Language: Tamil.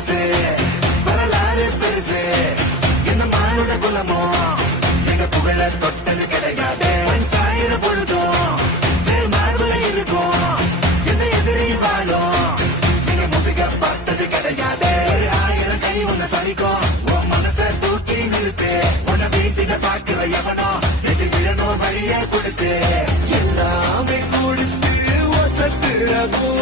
புதுசு வரலாறு பெருசு என்ன மானுட குலமோ எங்க புகழ தொட்டது கிடையாது சாயிர பொழுதும் மேல் மார்புல இருக்கும் என்ன எதிரில் வாழும் எங்க முதுக பார்த்தது கிடையாது 1000 கை உன்னை சலிக்கும் உன் மனச தூக்கி நிறுத்து உன்னை பேசிட பார்க்கிற எவனோ ரெண்டு விழனோ வழிய கொடுத்து எல்லாமே கொடுத்து வசத்துறப்போ